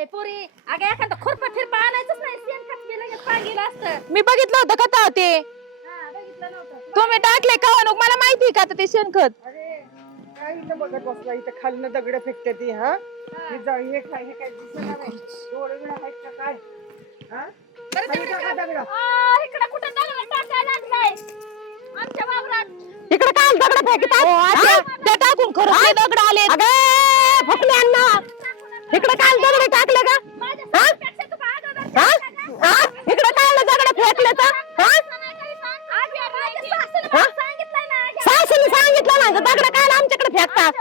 ए, पोरी अगं एखादा खुरपा फिरपा आणायचंच नाही. शेण खत बी लगेच पांगीलं असतं. मी बघितलं होतं का ते? हा, बघितलं नव्हतं. तुम्ही टाकले का म्हणून मला माहिती का आता ते शेणखत? अरे काय इथं बघत बसला इथं खालनं दगड फेकते ती हा? हे. जा हे काय हे काय दिसणार नाही. डोळे बिळे आहेत का काय? हा? बरं खाली तेवढं टाका दगड. आ, इकडं कुठं दगड टाकायला लागलाय आमच्या वावरात. इकडे काय दगड फेकतात. ते टाकून खरं दगड आले. फकले अण्णा. इकडे काय दगड टाकले का हा? हा? हा? इकडे काय दगड फेकले तर? हा? हा? सासूने सांगितलं ना दगड काय आमच्याकडे फेकतात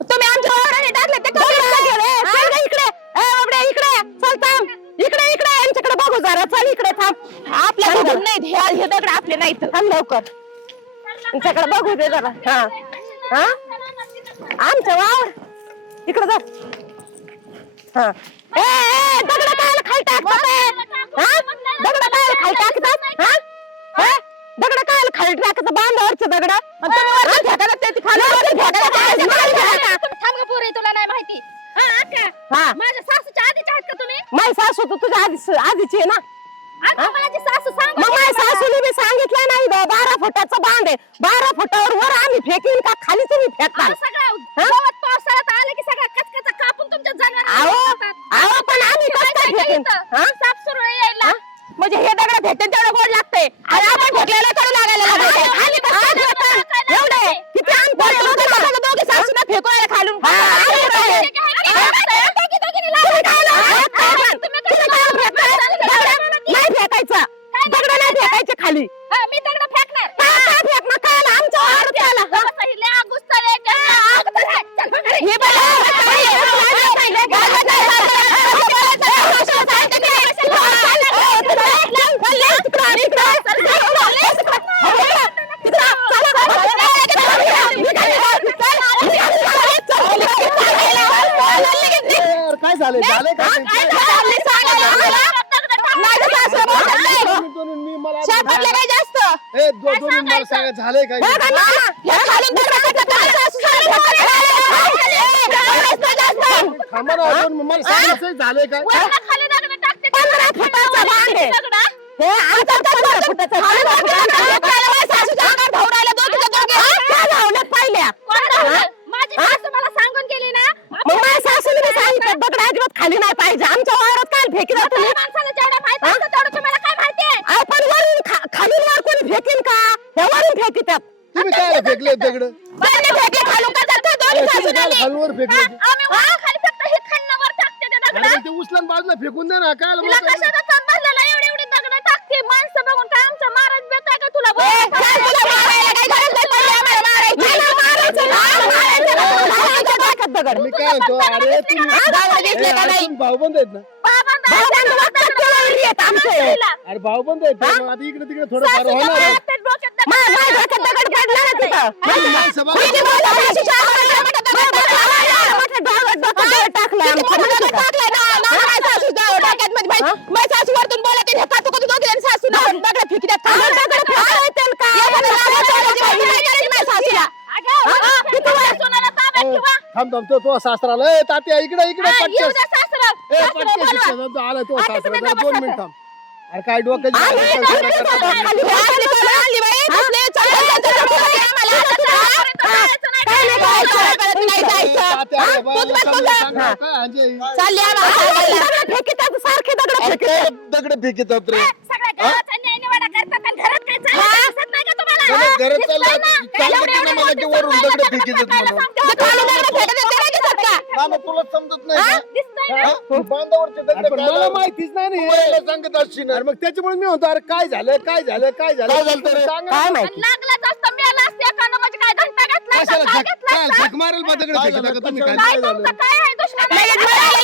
तुम्ही आमच्या वावराने टाकले ते कशाला गेले? चल गं इकडे. ए बाबडे इकडे. चल थांब. इकडे इकडे. यांच्याकडे बघू जरा. चल इकडे थांब. आपल्या नाही हे हे दगड आपले नाहीत. थांब लवकर. यांच्याकडे बघू दे जरा. हा. हा? आमचं वावर इकडे जा. हा. ए ए दगड काय खाली टाकतात ए? हा? दगड काय खाली टाकतात हा? हा? दगड काय खाली टाकतात बांधावरचे दगड? थांब पोरी तुला नाही माहिती? हा अक्का. माझ्या सासूच्या आधीच्या आहेत का तुम्ही? माझी सासू तर तुझ्या आधी आधीची आहे ना. अगं माझी सासू सांग मग माझ्या सासूने मी सांगितलं नाही ब- बारा फुटाचं बांध आहे. बारा फुटावर वर आम्ही फेकीन का खाली तुम्ही फेकता सगळं गवत पावसाळ्यात आलं की सगळं कचकच कापून तुमच्या अहो जनावर अहो पण आम्ही कसं काय फेकीन हा? साफ सुरू यायला म्हणजे हे दगड फेकते तेवढं गोड लागतंय आणि आपण फेकलेलं कडू लागायला लागले खाली कसं काय टाकायला एवढे लागले? किती अंतर आहे बघा ना. दोघं- दोघे सासूला फेकवायला खालून हा, आणि काय? तुम्ही काय लावलं? तुम्ही काय फेकताय? दगड नाही फेकायचं दगड नाही फेकायचे खाली मी दगड फेकणार काय काय फेकणं काय आलं? आमच्या वावरात आला. हा? बाबा, ही लय आगुस्तर आहे का? अगोदर आहे. चल, बघ घरी. हे बघा, काय झालं? झालं? काय दोन- दोन- मी मला ए, दो- दोन मला सांगा झालंय काय? थांबा ना दोन मला सांगायचं झालंय काय? वरनं खाली दगड टाकते. पंधरा फुटाचा बांध आहे. दगड, हा? आमचा फुटाचा दगड. मी काय म्हणतो अरे दगड दिसले का नाही? तुम्ही भाऊबंद आहेत ना? भावजान वाटतं तुला एवढी आहेत आमचे. अरे भाऊबंद आहेत ना, मग आता इकडे तिकडे थोडं फार होणार आहे. मा- माझ्या डोक्यात दगड पडला ना तिथं. मोठा दगड टाकला. मोठा डोक्यात दगड टाकला आमच्या. माहिती का? हा, माझ्या माझ्या हे? सासूला दगड फेकायला? एखादं लावायचं बाई, नाही माझ्या. हा, किती वेळ? थांब थांब तो तो सासरा आला ए, तात्या इकडे इकडे पटके ए पटके शिक्षण तो आला तो सासरा जरा दोन मिनिट थांब अरे काय डोक्याची आम्ही काय काय करता? करतो? खाली खाली खाली आली बाई. दिसले, चल, चल, चल, चल, चल, आम्हाला आता तुला, हा, काय नाही करायचं, नाही जायचं. तात्या, हा, अरे हा. काय? चालली घरात चाललं की तुला समजत नाही का? हा? बांधावरचे दगड मला माहितीच नाही ना सांगत असशील अरे मग त्याच्यामुळे मी म्हणतो अरे काय झालं काय झालं काय झालं? काय झालं सांग ना. काय माहिती? लागलाच असतं मेला असते एखादं म्हणजे काय घंटा घेतला कशाला का झक- घेतला काय झक मारेल बा दगड का तुम्ही काय काय झालं? तुमचं? काय आहे? दुश्मन माझ्या धड हात घ्या.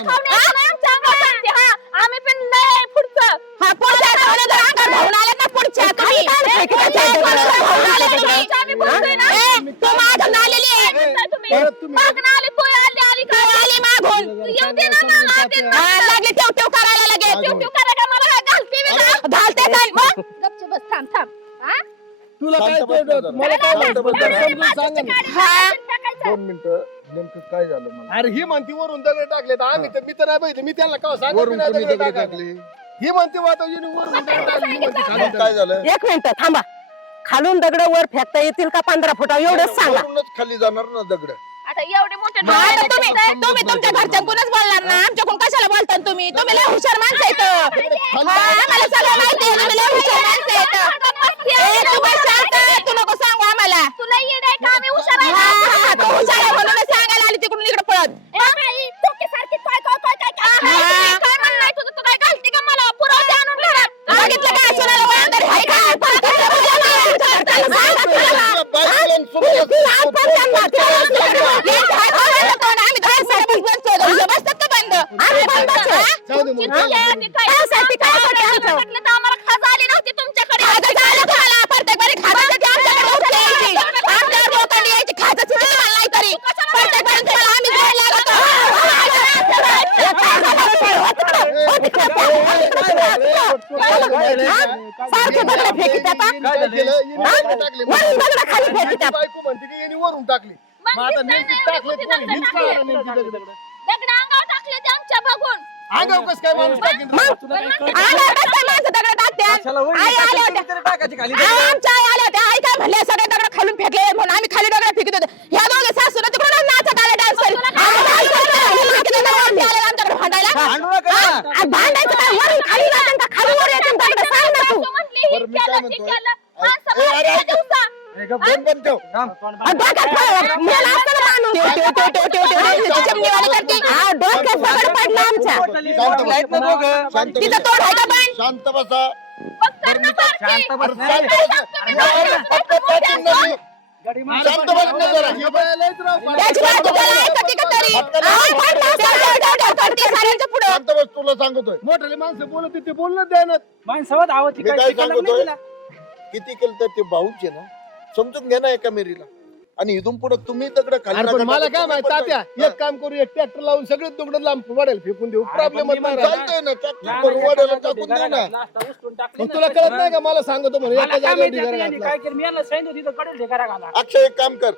खाऊन हा. आम्ही पण लय पुढचं हा, पुढच्या आठवड्यात अंगावर धावून आले ना पुढच्या, तुम्ही काय फेकीतात ते दगड? धावून आले तुम्ही. आम्ही बोलतोय ना. ए, तू मागं आलेली आहे. म्हणताय तुम्ही. परत तुम्ही- मागणं आली, तू आली, आली का? तू आली मागून. तू येऊ दे ना ना, हा, दे ना. हा, लागली ठेव ठेव करायला लगेच ठेव करा का मला काय घालते बी का? घालते काय मग गपचूप बस, थांब, थांब. हा? तुला काय ते- मला काय म्हणतो बरं, जरा समजून सांगा ना गाडी टाकायची, करायचं दोन मिनिटं नेमकं काय झालं मला? अरे ही म्हणती वरून दगड टाकले तर आम्ही तर मी तर नाही बघितले. मी त्यांना का वरून कोणी दगड. टाकले? ही म्हणते वरून दगड टाकले, ही म्हणते खाली मग काय झालं? एक मिनिट थांबा. खालून दगड वर फेकता येतील का पंधरा फुटा? एवढंच सांगा. वरूनच खाली जाणार ना दगड. आता एवढे मोठे हा, तर तुम्ही तुमच्या घरच्यांकडूनच बोलणार ना. आमच्याकडून कशाला बोलता तुम्ही? तुम्ही लय हुशार माणसं आहेत. हा, आम्हाला सगळं माहिती आहे. तुम्ही लय हुशार माणसं आहेत. ए, तू बस शांत, तू नको सांगू आम्हाला तुला येड आहे का आम्ही हुशार आहे हा, ना? हा, तू हुशार आहे म्हणूनच सांगायला आली तिकडून इकडे पळत ए, बाई, चोकीसारखी काय काय काय काय काय हा. काय म्हणणं आहे तुझं? तू काय घालते का मला? पुरावे आणून घरात. बघितलं का सोनाला वळण आहे का पण कसं बोलायला आमच्या घरच्यांना सांगा तुला. बायकोला आणि सुनेला तिला आपण त्यांना, तिला यांचं हात वळायला कोण? आम्ही घरासाठी बसतोय. तुझं बसतात का बंद? आम्ही बंदच आहे. जाऊ दे मग. तुमची आहे आणि काय? त्यासाठी काय साठी आमचं? म्हटलं तर आम्हाला खाज आली नव्हती तुमच्याकडे खाजं झालं खायला. प्रत्येक बारी खाजासाठी आमच्याकडे उठते यायची. आमच्यावर लोकांनी यायची. खाजाची किती मला नाही तरी. प्रत्येक बारी तुम्हाला आम्ही जोड लागतो. सारखे दगडं फेकीत आता. काय केलं? हिने हा? दगड टाकले. वरून दगडं खाली फेकीत बायको म्हणते की यांनी वरून टाकली मग मग आता दिसणार नेमकी नाही टाकले एवढी कोणी? दगड हीच टाकली. कळालं नेमकी दगड. दगड अंगावर टाकले ते आमच्या बघून अंगावर कसं काय माणूस टाकेल? आल्या होत्या त्या माणसं दगडं टाकत्यात. आई आल्या होत्या. आई आमच्या आई आल्या होत्या. आई काय म्हणल्या सगळे दगड खालून फेकले म्हणून आम्ही खाली दगड फेकत होतो ह्या दोघे सासू तिकडून नाचत आले डान्स करीत भांडायला हा? आ, भांडायचं काय वरून खाली जातं का खाली वर सांग ना तू हे बरं, मी काय म्हणतोय? ए, अरे, आ, डोक्यात मेला असतं ना माणूस. करते. हा, डोक्यात पडला आमच्या शांत बसा. शांत बसा. तोड आहे का पण शांत बसा. शांत. शांत बसा ना जरा. बाया लयच राव त्याची बाजू त्याला ऐकते का तरी? पडला असता, डव, डव, डव करते साऱ्यांच्या पुढं. शांत बस तुला सांगतोय. मोठाले माणसं बोलत ते बोलणं द्यायला माणसावर आवाज मी काय सांगतोय? किती केलं तर ते भाऊच ना? समजून घ्या ना एका मेरीला. आणि इथून पुढे तुम्ही दगड खाली अरे पण मला काय माहीत तात्या. एक काम करू एक ट्रॅक्टर लावून सगळे तुकडे लांब वाढेल फेकून देऊ प्रॉब्लेम. चालतंय ना ट्रॅक्टर करू वाढायला टाकून देऊ ना मग तुला कळत नाही का मला सांगतो म्हणून एका जागेवर ढिगारा काय घातला. केलं मी यांना सांगितलं तिथं कडेल ढेकारा घाला अक्षय एक काम कर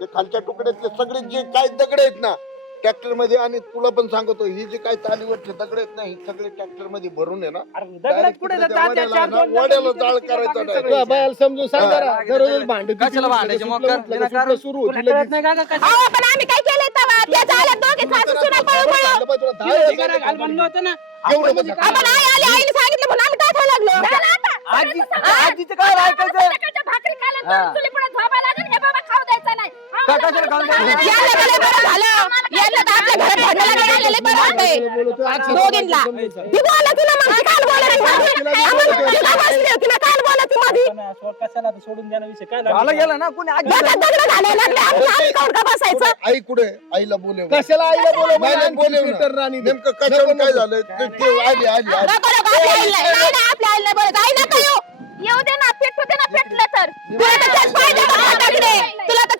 ते खालच्या तुकड्यातले सगळे जे काय दगड आहेत ना ट्रॅक्टरमध्ये आणि तुला पण सांगतो ही जे काय तालीवरचे दगड आहेत ना ही सगळे ट्रॅक्टरमध्ये भरून आहे ना. अरे दगडात Direct कुठे तिकडे जातात? त्या त्या चार वाड्याला दोन ना, वाड्याला दगडात जाळ करायचा. तुला बायाला समजून सांग. जरा. दररोज भांडण कशाला भांडायचे? मग कर? विनाकारण. सुरू तुला होती कळत नाही का का कशा- अहो पण आम्ही काय केलंय तेव्हा? त्याच्या आल्या दोघे सासू सुना पळून पळून. तिथं ढेकारा घाल म्हणलं होतं ना? एवढं म्हणजे आपण आई आली आईने सांगितलं म्हणून आम्ही टाकायला लागलो. आजी आजीचं काय ऐकायचं? भाकरी खायला चुलीपुढे झोपायला लागेल, हे बाबा खाऊ द्यायचं नाही. खाऊ बरं द्यायचं? झालं. यायला तर आपल्या घरात भांडायला गेलेले बरं वाटतंय दोघींना. ती बोलत ना मग? ती काल बोलत आम्हाला तिला बसली होती ना? काल बोलत मध्ये नाही, सोड, कशाला आता सोडून द्या ना विषय? काय झालं लागला? गेलं ना कोणी? आजी डोक्यात दगड घालायला लागले. आम्ही आम्ही काऊन का बसायचं. आई कुठे? आईला बोलव. कशाला आईला बोलव? नाही, नाही, बोलव ना. राणी नेमकं कशावर काय झालं? ते- ते आली आली आली. नको नको आपल्या आईला नाही नाही आपल्या आईला बोलत. आई नका येऊ. येऊ दे ना पेटू दे ना पेटलं तर. तुला तर पाहिजे तर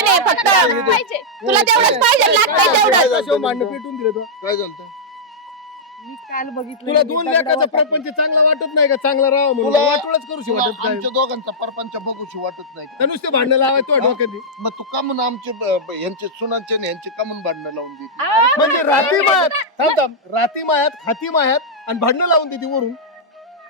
पाहिजे नाही फक्त. पाहिजे तुला तेवढंच पाहिजे लागतंय तेवढंच कशावर भांडण पेटून दिलं तो. काय झालं मी काल बघितलं तुला दोन लेखाचा. प्रपंच चांगला वाटत नाही का? चांगला राहा म्हणून. तुला- वाटोळच करूशी वाटत काय आमच्या दोघांचा परपंच बघूशी वाटत नाही तर नुसते भांडणं लावायचं तुझ्या डोक्यात मग तू का म्हणून आमचे ब- ब- यांचे सुनांचे आणि यांचे का म्हणून भांडणं लावून देते? म्हणजे राती मायात थांब थांब. राती मायात खाती मायात आणि भांडणं लावून देते वरून.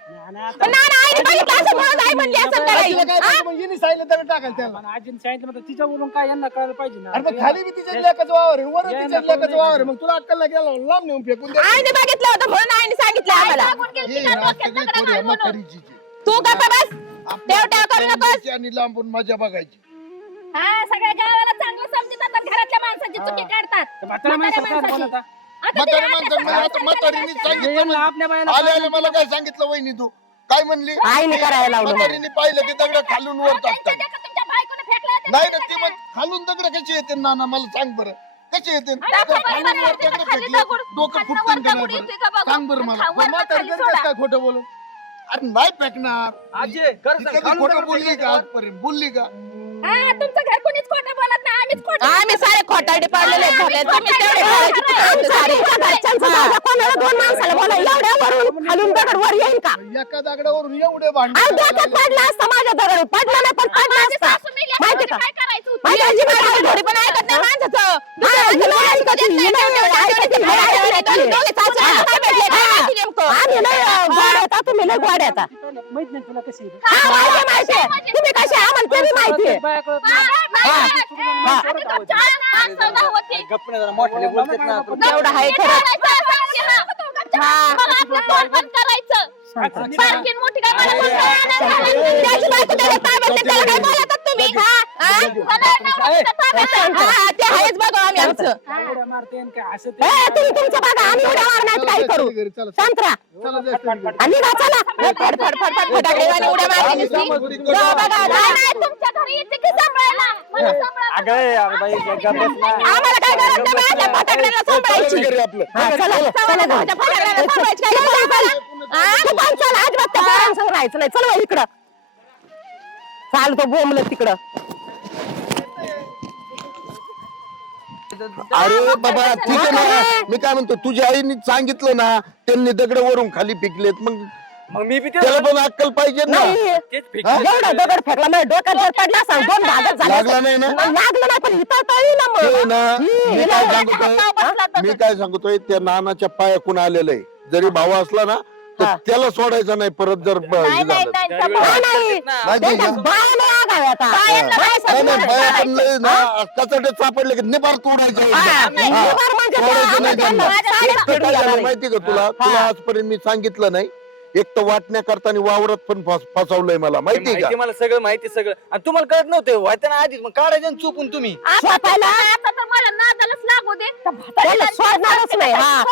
पण ना ना आईने बघितलं असं म्हणून आई म्हणली असं तिला करायचं काय माहिती, मग हिने सांगितलं तर टाकाल त्याला. पण आजीने सांगितलं म्हणतं तिच्यावरून काय यांना कळायला पाहिजे ना? अरे मग खाली बी तिच्या लेखाचं वावर आहे वर तिच्या नाही वावर आहे. मग तुला अक्कल नाही गेला लांब नेऊन फेकून दे आईने बघितलं होतं म्हणून आईने सांगितलं आम्हाला. लागून गेली हे तिला ना डोक्यात सगळे दगडं थोडी घाल म्हणून. अमाकरीची जी. तू का बस आपल्या ठेव, ठेव करू नकोस. आणि लांबून मजा बघायची. हा सगळ्या गावाला चांगलं समजतात घरातल्या माणसाची चुकी काढतात. म्हाताऱ्या म्हाताऱ्या आता माणसाला सगळं आता म्हातारीने सांगितलं यांना आपल्या बायाला आले आले मला काय सांगितलं वहिनी तू? काय म्हणली? आईने करायला लावलं म्हातारीने पाहिलं की दगड खालून वर टाकतात. नाही ना. ती मग खालून दगड कशी येते नाना मला सांग बरं. कशी येते? खालून वर दगड फेकले डोकं फुटतील का दगड नाही येतोय बरं? का बघू. सांग बरं मला. म्हातारी सोडा. काय खोटं बोलून अरे नाही फेकणार. आजी कर ती कधी खालून खोटं बोलली का. आजपर्यंत? बोलली का? हा तुमचं घर आम्ही सारे खोटारडे पाडलेले दोन माणसाला पडला असता पडला नाही पण पडला पण ऐकत नाही माणसाचं आम्ही तुम्ही लय गोड्याता माहीत नाही तुला कशी आहे. हा माहिती माहिती आहे. तुम्ही कसे आम्हाला ते बी माहिती आहे बाया कळत नाही. जरा बोलतात ना तेवढं आहे खरं हा. काय त्याची बायको त्याच्या ताब्यात आहे, त्याला काय बोलतात तुम्ही हा? हा? हा, ते आहेच बघा आम्ही आमचं. उड्या मारते आणि काय हसते. ए, तुम्ही तुमचं बघा आम्ही उड्या मारण्यात काय करू. घरी चला. शांत राहा. चला जास्त घरी. आणि ना चला. फड फड फड फड फड फटाकडेवाणी उड्या मारली नुसती. जाऊ बघा नाही, नाही, तुमच्या घरी येते की सांभाळायला? मला सांभाळा अगं अरे बाई गप्प बस ना. आम्हाला काय गरज नाही माझ्या फटाकड्याला सांभाळायची. घरी आपलं हा, चला. चला. घरी. फटाकड्याला सांभाळायची. काय गरज नाही. अजिबात त्या पोरांसंग राहायचं नाही. चल इकडं. चाल तो बोंबल तिकडं. अरे बाबा ठीक आहे ना. मी काय म्हणतो तुझ्या आईने सांगितलं ना त्यांनी दगड वरून खाली फेकलेत. मग मग मी बी त्याला पण अक्कल पाहिजे ना. नाही. तेच फिक एवढा दगड फेकला माझ्या डोक्यात जर पडला दोन झाले लागला नाही ना? नाही, लागलं नाही पण ते मग. ना हम्म, मी काय सांगतोय? मी काय सांगतोय त्या नानाच्या पायाकून आलेलं आहे. जरी भाऊ असला ना तर हा. त्याला सोडायचा नाही परत जर ब- हे नाही नाही झालं नाही नाही, नाही नाही, त्याच्या नाही. बायाला आगाव आहे आता. बाया नाही नाही सगळं बाया पण करायचं. लय ना कचाटे सापडले की निबार तोडायचं हा, एकदम. नाही, हा. निबार म्हणजे त्या सोडायचं नाही आम्हाला त्यांना. त्यांना एक तर साडीच काय झालं फेडून माहिती का तुला. तुला आजपर्यंत मी सांगितलं नाही एक तर वाटण्या करताना वावरात पण फस- फसवलंय मला माहिती का माहिती मला सगळं माहिती सगळं आणि तुम्हाला कळत नव्हते व्हायचं ना आधीच मग काढायचं आणि चुकून तुम्ही स्वतःला तर सोडणारच नाही हा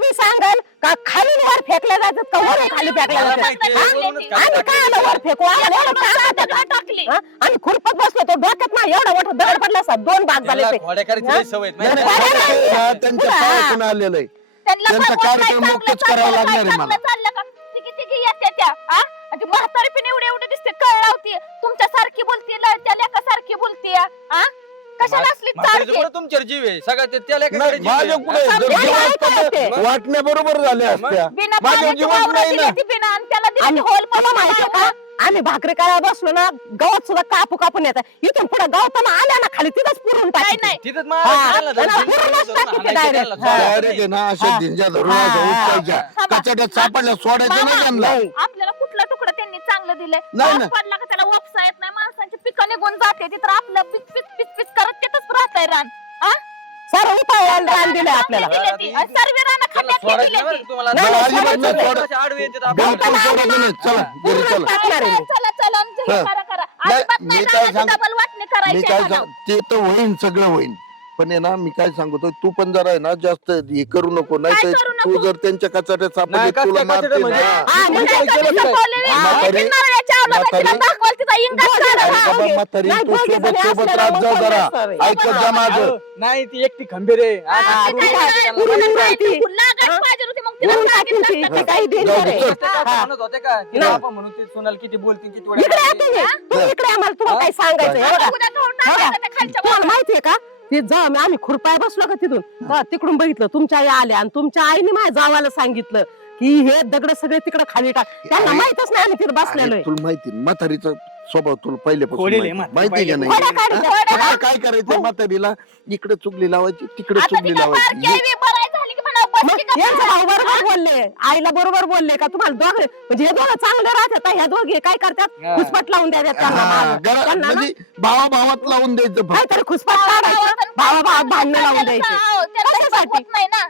बी सांगेल का खाली वर फेकल्या जातात का वरून खाली फेकल्या मला जातात माहिती आहे, हा? वरूनच खाली आम्ही काय आलं वर फेकू आम्हाला एवढं ताकद आहे का? टाकली हा? आम्ही खुरपत बसलो तो डोक्यात ना एवढा मोठा दगड पडला असा दोन भाग झाले ते नाही, आहे? नाही, ते ना नाही. त्यांच्या. पायातून आलेलं आहे त्यांना त्यांचा सांगून कार्यक्रम काय मुक्तच चांगलं करावा चाललं, लागणार आहे काय मला. चांगलं चाललं का तिघी तिघी येते त्या हा? आणि ती म्हातारी पण एवढी एवढी दिसते कळ लावती तुमच्या सारखी बोलते त्या लेका सारखी बोलते हा कशाला असली म्हातारीचं सारखी कुठं तुमच्यावर जीव आहे? सगळं ते त्याला नाही, जीव आहे. जर जीवात. वाटण्या बरोबर झाल्या असत्या. बिना माझ्या पाण्याची जीवात वावरं नाही दिली ना. ती बिना आणि त्याला दिली का? आम्ही भाकरी काळा बसलो ना गवत सुद्धा कापू कापून येतात इथून पुढे गवताना आल्या ना खाली तिथंच पुरून नाही. नाही तिथंच त्याला पूर्णच टाकी ते हाणायचं direct. त्याला. हा. डायरेक्ट आहे ना अशा धिंजा धरून हा, अशा हा. उपटायच्या कचाट्यात सापडल्या सोडायचं नाही त्यांना नाही. आपल्याला कुठला तुकडा त्यांनी चांगलं दिलंय नाही, पाऊस नाही. पडला का त्याला उपसा येत नाही माणसांची पिकं निघून जाते ती तर आपलं पिच पिच पिच पिच करत तिथंच राहतंय रान हा? सर्व उपाय रान दिले आपल्याला. नाही नाही, अजिबात नाही. बिलकुल नाही चला घरी चला. मी. हे. नाही, काय सांग- मी सांग ते तर होईन सगळं होईन. पण आहे ना मी काय सांगतो तू पण जरा आहे ना जास्त हे करू नको. नाही तर करू तू? जर त्यांच्या कचाट्यात सापडले नाही, तुला मारते म्हणजे- ना. हा, काय. म्हातारी- ती नारळाच्या आवलाला तिला म्हातारी- दाखवाल तिचा इंगाच बोललेली काढा. आहे. हा. अरे बाबा म्हातारी नाही, तू दोघी सोबत जणी सोबत असल्याला राहत जा मग जरा. कोण ऐकत जा माझं अहो, नाही ती एकटी खंबीर आहे. हा, ती नाही. नाही, ती. पाहिजे होती, मग तिला ती काही जाऊ दे, चल. म्हणत होते का? नाही. म्हणून ते सोनाल किती बोलतील किती वेळा इकडे या मारतील. तुम्ही तुम्ही इकडे आम्हाला तुम्हाला सांगायचं आहे, आता बघा. उद्या धुवून बघा. टाकायचं त्या खालच्या तुम्हाला बाजूला. माहितीये का? ते जा आम्ही खुरपाय बसलो का तिथून? तेव्हा तिकडून बघितलं. तुमच्या आई आल्या आणि तुमच्या आईने माझ्या जावाला सांगितलं. की हे दगड सगळे तिकडे खाली टाक. त्यांना माहितच नाही आम्ही तिथे बसलेलो अरे, तुला माहिती ना, म्हातारीचा स्वभाव तुला पहिल्यापासून खोडेल आहे, माहिती. म्हातारी माहिती आहे का नाही? खोड्या हा? काय करायचं म्हातारीला? इकडे चुगली लावायची तिकडे आता चुगली लावायची. बारकी झाली की यांचं. भाऊ बरोबर बोलले. आईला बरोबर बोलले का तुम्हाला दोघे? म्हणजे हे दोघं चांगले राहतात ह्या दोघे काय करतात? हा. खुसपट लावून द्यायच्यात त्यांना हा, मागं. घरा- त्यांना ना म्हणजे भावा भावात लावून द्यायचं फक्त. काहीतरी खुसपट काढायचं भावा भावा भांडणं लावून द्यायचे. हो, त्याला काही कशासाठी? होत नाही ना.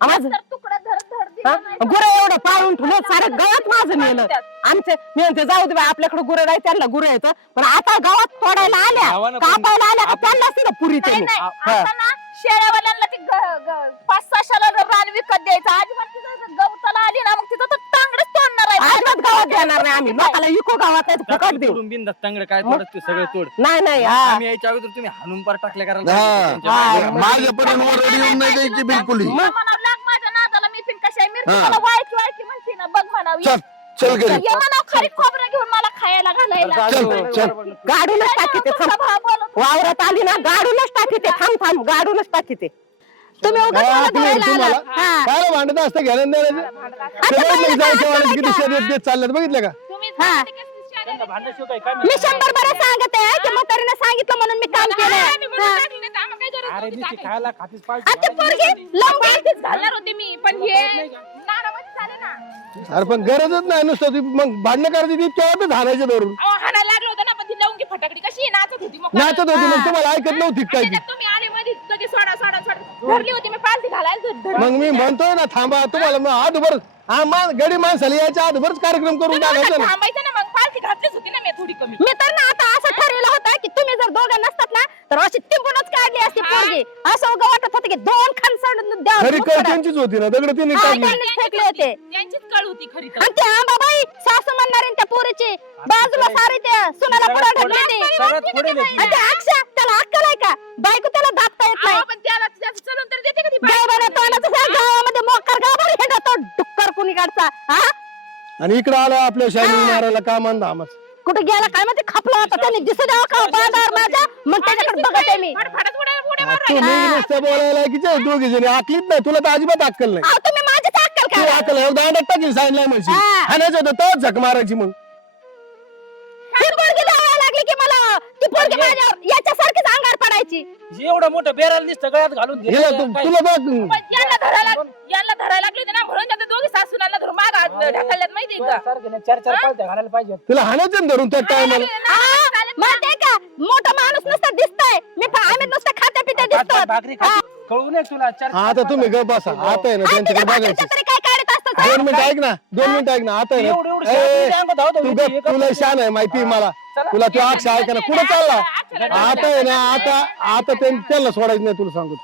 माझं तर तुकडा धर धर दिला नाही. गुरं एवढं पाळून ठेवलं सारं गावात माझं नेलं आमचे मी म्हणते जाऊ दे बाई, आपल्याकडे गुरं नाही त्यांना गुरं यायचं पण आता गावात तोडायला आल्या गावानं पण- कापायला आल्या का त्यांनाच तिथं पुरी नाही त्यांनी नाही हा. आता ना शेळ्यावाल्यांना ती ग- ग- पाच सहाशाला रान विकत द्यायचं अजिबात तिथं गवताला आली ना मग तिथं तर तांगडच तोडणार आहे अजिबात गावात देणार नाही आम्ही लोकांना इको गावात नाही तर फुकट देऊ तोडून बिनधास्त चांगलं काय तोडत ते सगळे तोड नाही नाही हा. आम्ही यायच्या अगोदर तुम्ही हाणून पार टाकल्या कारण हा. माझ्यापर्यंत वर येऊन नाही द्यायची बिलकुल ही. मग म्हणावं, लाग माझ्या नादाला मी. मला वाळकी वाळकी म्हणते ना बघ म्हणावी. चल चल घरी. ये म्हणावं खरी खोबरं घेऊन मला खायला घालायला. चल चल गाडूनच टाकी ते थांब. वावरात आली ना गाडूनच टाकी ते थांब थांब गाडूनच टाकी ते तुम्ही उगाच मला धरायला? आलात. हा. काय भांडत असतं ते बघितलं जायच्या वेळेस किती? शर्यत देत चालल्यात बघितलं का? तुम्ही हा. काय मी? शंभर बरं सांगते की मग म्हातारीने सांगितलं म्हणून मी काम केलं. हा. अरे नुसती खायला खातीच आणि ती पोरगी. घालणार होते मी पण हे नारामध्ये झाले ना. अरे पण गरजच नाही नुसतं ती. मग भांडणं करायची ती तेव्हा धारायचे धरून. अहो, हाणायला लागलं होतं ना पण ती लावून की फटाकडी कशी नाचत होती मग. नाचत होती मग तुम्हाला ऐकत नव्हती काय ती? त्याच्यात तुम्ही आले मध्ये लगेच सोडा सोडा सोडा. धरली होती मी पालथी घालायला धर- धर- मग मी म्हणतोय ना थांबा तुम्हाला मग आधीभर हा मान गडी माणसाला यायच्या आधीभरच कार्यक्रम करून टाकायचा ना. थांबायचं ना मग पालथी घातलीच होती ना मी थोडी कमी. मी तर ना आता असं ठरवलं होतं की तुम्ही जर दोघं नसतात ना तर अशी टिंबूनच काढली असती पोरगी. असं उगा वाटत होतं की दोन खान सोडून द्यावं खरी कळ त्यांचीच होती ना. दगड तिने हा, त्यांनीच फेकले होते. त्यांचीच कळ होती खरी तर आणि ते आंबाबाई सासू म्हणणार त्या पोरीची. बाजूला सारी त्या सुनाला पुढे ढकलली. होती. सगळ्यात पुढे. आणि ते अक्षा त्याला अक्कल आहे का? बायको त्याला दाबता येत नाही. अहो, पण त्याला त्याचं चलन तर देते का ती बाई? गावाला तोंडाचं सगळं गावामध्ये मोकर गावाला हिंडतो. डुक्कर कुणी काढचा हा? आणि इकडे आलो आपल्या शायनिंग मारायला काम आणला आम्हाला कुठे गेला काय माहिती? खपला होता त्यांनी. दिसू द्यावा का बाजार माझ्या मग त्याच्याकडे बघत आहे मी फडफडत उड्या उड्या मारू तुम्ही राहिला. नुसतं बोलायला की दोघी जणी आकलीत नाही. तुला तर अजिबात अक्कल नाही. अहो तुम्ही माझीच अक्कल तू का अक्कल एवढा अंड्यात टाकील सांगितलं हा. हाणायचं होतं झक मारायची मग. ती पोरगी धावायला लागली की मला. ती पोरगी माझ्या याच्यासारखीच अंगार पडायची. एवढं मोठं बेराला नुसतं गळ्यात घालून तू काय? तुला बघ पण यांना धरायला यांना धरायला लागली होती ना म्हणून त्यांना दोघी सासूनाला धरून माग हात ढकलल्यात माहितीये का सारखं नाही, चार चार पाच घालायला पाहिजे तुला हाणायचं ना धरून त्या टायमाला. आ, माहितीये का? मोठा माणूस नुसता दिसतोय. मी प- आम्ही नुसतं खात्या पित्या भात- दिसतो भाकरी खाती. कळू नये तुला चार हा, आता तुम्ही गप बसा. आता आहे ना त्यांच्याकडे बघायचं. तरी काय काढत असतात दोन मिनिट ऐक ना दोन मिनिट ऐक ना आता आहे एवढं- एवढं अंगात धावत तू एका तुला शान आहे माहिती आहे मला. चला. तुला तू अक्ष ऐका ना कुठं चालला? आता आहे ना आता आता त्यां- त्यांना सोडायचं नाही तुला सांगतो.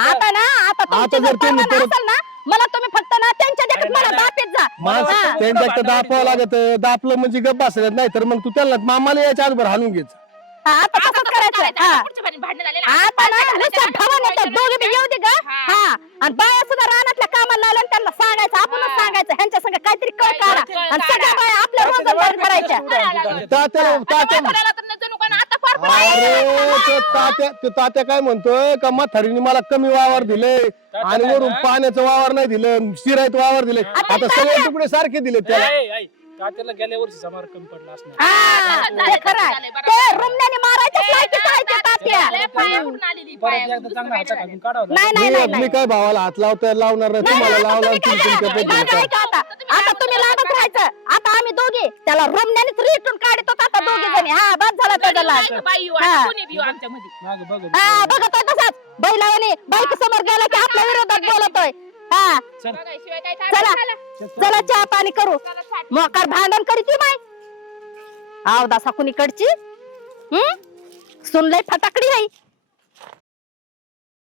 आता ना आता तुमची जर जर परत- असेल ना मला तुम्ही फक्त ना त्यांच्या देखत मला दापीत जा. माणसं हा. त्यांच्याकडे दाखवावं लागत. दापलं म्हणजे गप बसल्यात नाही तर मग तू त्यांना मामाला यायच्या आजभर हाणून घ्यायचं हा, आता तसंच करायचं? हा. ना. आता ना नुसतं भवन येतं दोघे बी येऊ दे ग. हा. आणि बाया सुद्धा रानातल्या कामाला लावल्या आणि त्यांना सांगायचं आपणच सांगायचं. ह्यांच्या संग काहीतरी कळ काढा. आणि काढा. सगळ्या बाया आपल्या रोजंदारी करायच्या. तात्याला तात्या अरे तो तात्या तो तात्या काय म्हणतोय का म्हातारीने मला कमी वावर दिले आणि वरून पाण्याचं वावर नाही दिलं शिरायचं वावर दिले आता सगळे तुकडे सारखे दिले त्याला ऐ, ऐ, तात्याला गेल्या वर्षी समार कमी पडला असणार हा, ते खरं आहे. ते रुमण्याने मारायच्या लायकीचं आहे ते तात्या पायावरून आलेली परत पायावरून एकदा चांगला हाता दुसरं घालून काढावं लागेल. नाही नाही मी नाही मी नाही काय भावाला हात लावता लावणार नाही तुम्हाला नाही, आता लावला तुम्ही तुमच्या पद्धतीने आता लागत राहायचं आता आम्ही दोघे. त्याला रुमण्यानेच रिटून काढतो आता दोघे जणी? हा बस झाला त्याचा लाग नाही, बाई येऊ, हा. कोणी बी येऊ आमच्यामध्ये? मागं बघ हा बघतोय तसाच. बैलावाने बाईक समोर गेला की आपल्या विरोधात बोलतोय. हा. काय चला. झालं? चला चहा पाणी करू. चला, साठ. मोकार भांडण करीत माय आव दासा कुणीकडची? हम्म सुनलंय फटाकडी आहे